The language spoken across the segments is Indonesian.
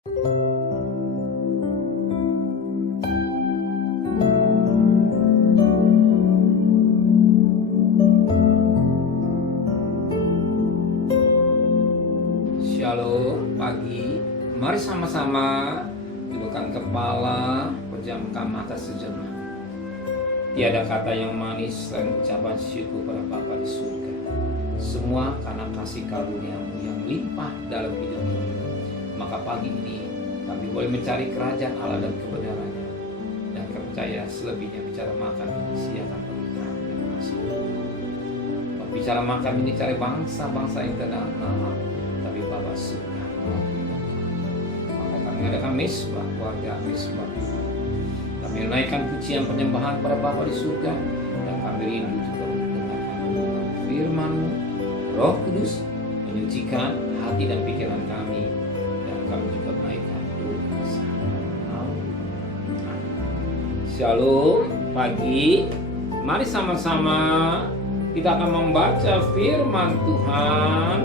Shalom pagi, mari sama-sama tundukkan kepala, pejamkan mata sejenak. Tiada kata yang manis selain ucapan syukur pada Bapa di surga. Semua karena kasih karunia-Mu yang limpah dalam hidup ini. Maka pagi ini kami boleh mencari kerajaan Allah dan kebenarannya. Dan kami percaya selebihnya bicara makan ini siakan berkah dan kasih. Bicara makan ini cari bangsa-bangsa yang tenang. Tapi Bapa suka melakukan. Maka kami mengadakan mesbah, keluarga mesbah. Kami menaikkan pujian penyembahan pada Bapa di surga. Dan kami rindu juga mendengarkan firman-Mu. Roh Kudus menyucikan hati dan pikiran kami. Dan kami juga menaikkan doa. Shalom pagi. Mari sama-sama kita akan membaca firman Tuhan.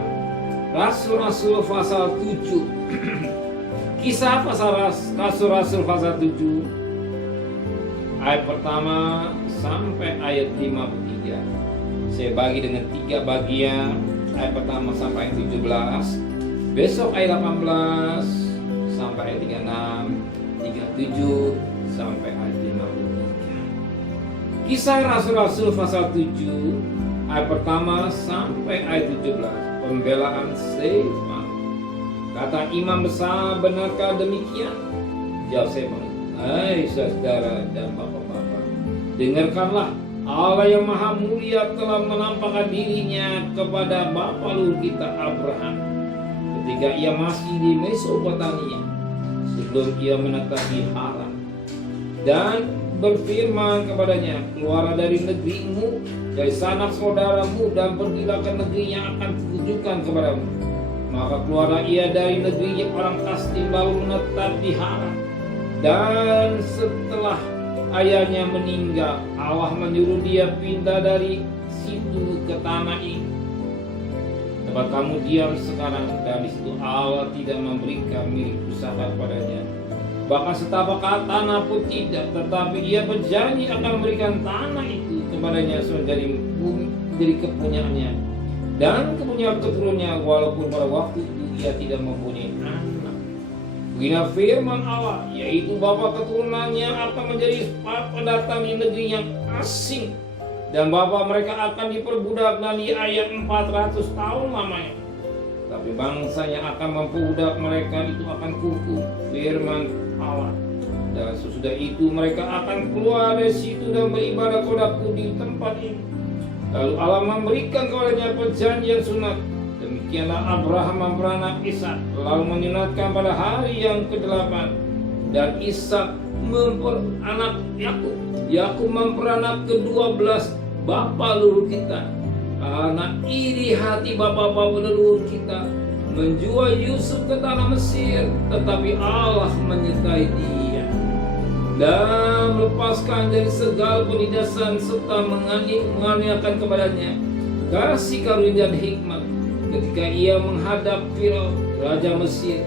Rasul-Rasul pasal 7. Kisah pasal Rasul-Rasul pasal 7 ayat pertama sampai ayat 53. Saya bagi dengan 3 bagian. Ayat pertama sampai ayat 17. Besok ayat 18 sampai ayat 36, 37 sampai ayat 53. Kisah Rasul-Rasul pasal 7 ayat pertama sampai ayat 17. Pembelaan Stefanus. Kata imam besar, benarkah demikian? Jawab Stefanus, hai saudara dan bapak-bapak, dengarkanlah, Allah yang maha mulia telah menampakkan dirinya kepada bapa leluhur kita Abraham ketika ia masih di Mesopotamia sebelum ia menetap di Haran, dan berfirman kepadanya, keluarlah dari negerimu, dari sanak saudaramu, dan pergilah ke negeri yang akan kutunjukkan kepadamu. Maka keluarlah ia dari negeri orang Kasdim lalu menetap di Haran. Dan setelah ayahnya meninggal, Allah menyuruh dia pindah dari situ ke tanah ini tempat kamu diam sekarang, dan di situ Allah tidak memberikan milik pusaka padanya, bahkan setapak tanah pun tidak, tetapi ia berjanji akan memberikan tanah itu kepadanya sebagai bumi dari kepunyaannya dan kepunyaan keturunannya, walaupun pada waktu itu ia tidak mempunyai anak. Beginilah firman Allah, yaitu bapa keturunannya akan menjadi pendatang di negeri yang asing, dan bapa mereka akan diperbudak dan ayat 400 tahun lamanya. Tapi bangsa yang akan memperbudak mereka itu akan kukuh, firman Allah. Dan sesudah itu mereka akan keluar dari situ dan beribadah kepada-Ku di tempat ini. Lalu Allah memberikan kepadanya perjanjian sunat. Demikianlah Abraham beranak Ishak, lalu menyunatkan pada hari yang ke-8. Dan Ishak memperanak Yakub. Yakub memperanak ke-12 bapa leluhur kita. Karena iri hati bapa-bapa leluhur kita menjual Yusuf ke tanah Mesir, tetapi Allah menyertai dia dan melepaskan dari segala penindasan serta menganiakan kepadanya kasih karunia dan hikmat ketika ia menghadap Firaun raja Mesir.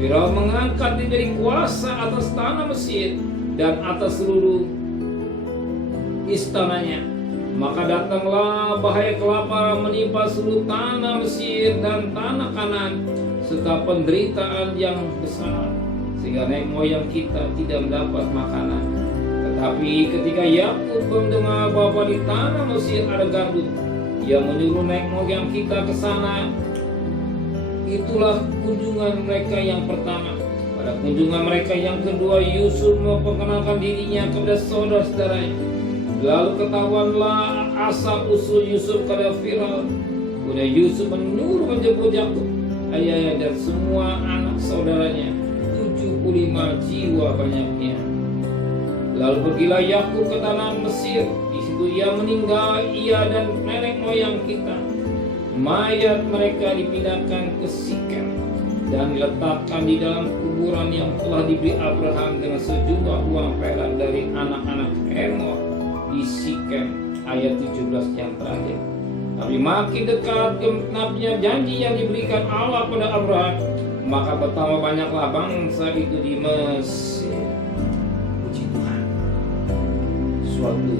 Firaun mengangkat dia dari kuasa atas tanah Mesir dan atas seluruh istananya. Maka datanglah bahaya kelaparan menimpa seluruh tanah Mesir dan tanah Kanaan serta penderitaan yang besar, sehingga nenek moyang kita tidak mendapat makanan. Tetapi ketika Yakub mendengar bahwa di tanah Mesir ada gandum, ia menyuruh nenek moyang kita ke sana. Itulah kunjungan mereka yang pertama. Pada kunjungan mereka yang kedua, Yusuf memperkenalkan dirinya kepada saudara-saudaranya. Lalu ketahuanlah asal usul Yusuf kepada Firaun. Kemudian Yusuf menyuruh menjemput Yakub, ayahnya dan semua anak saudaranya, 75 jiwa banyaknya. Lalu pergilah Yakub ke tanah Mesir. Di situ ia meninggal, ia dan nenek moyang kita. Mayat mereka dipindahkan ke Sikem dan diletakkan di dalam kuburan yang telah diberi Abraham dengan sejumlah uang perak dari anak-anak Hemor di Sikem. Ayat 17 yang terakhir. Tapi makin dekat genapnya janji yang diberikan Allah pada Abraham, Maka bertambah banyaklah bangsa itu di Mesir. Puji Tuhan. Suatu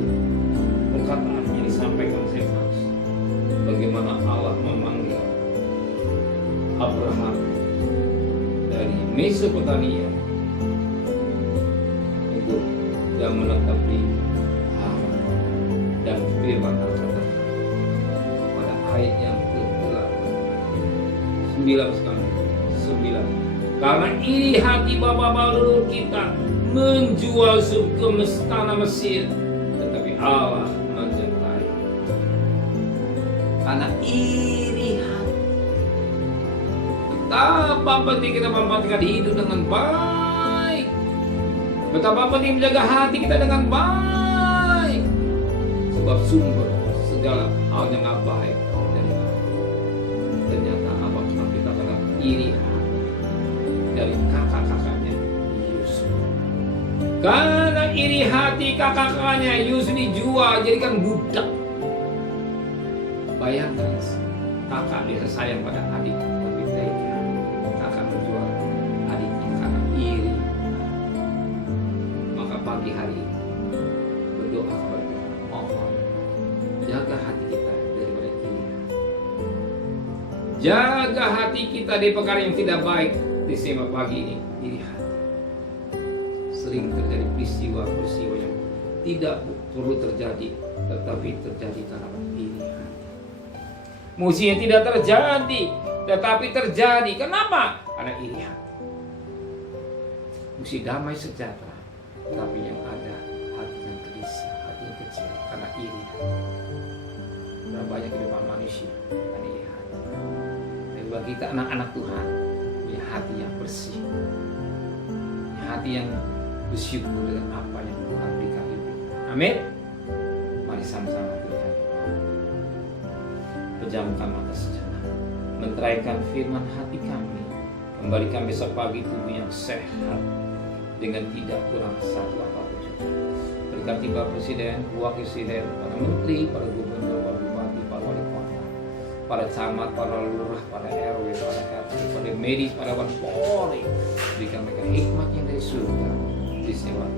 perkataan yang disampaikan Stefanus. Bagaimana Allah memanggil Abraham dari Mesopotamia itu dan menetapi Haran dan firman Allah pada ayat yang ke-9 sekali 9. Karena iri hati bapak-bapak leluhur kita menjual ke tanah Mesir, tetapi Allah menyertai. Karena iri hati. Betapa penting kita memperhatikan hidup dengan baik. Betapa penting menjaga hati kita dengan baik. Sebab sumber segala hal yang gak baik dari Allah. Ternyata apakah kita kena iri hati dari kakak-kakaknya Yusuf. Karena iri hati kakak-kakaknya Yusuf dijual jadikan budak. Bayangkan, kakak biasa sayang pada adik, tapi tega kakak menjual adiknya karena iri. Maka pagi hari berdoa kepada Tuhan, mohon jaga hati kita daripada iri. Jaga hati kita dari perkara yang tidak baik. Di sema pagi ini, iri hati. Sering terjadi peristiwa-peristiwa yang tidak perlu terjadi, tetapi terjadi karena iri hati. Mestinya tidak terjadi, tetapi terjadi. Kenapa? Karena iri hati. Mesti damai sejahtera, tapi yang ada hati yang gelisah, hati yang kecil karena iri hati. Berapa banyak kehidupan manusia karena iri hati. Dan bagi kita anak-anak Tuhan, punya hati yang bersih, hati yang bersyukur dengan apa yang Tuhan berikan itu. Amin. Mari sama-sama kita pejamkan mata sejenak, menteraikan firman hati kami, kembalikan besok pagi tubuh yang sehat dengan tidak kurang satu apapun. Berkati Bapak Presiden, Wakil Presiden, para Menteri, para Gubernur, para Bupati, para Wali Kota, para camat, para lurah, para RW, para RT, para medis, para Polri. Berikan mereka hikmat yang dari surga, istimewa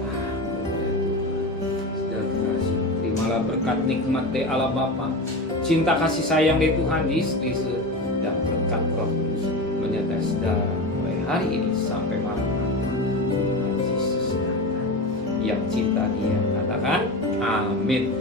terimalah berkat nikmat dari Allah Bapa, cinta kasih sayang dari Tuhan Yesus, dan berkat Roh Kudus menyertai saudara mulai hari ini sampai malam nanti. Tuhan Yesus datang. Yang cinta Dia katakan amin.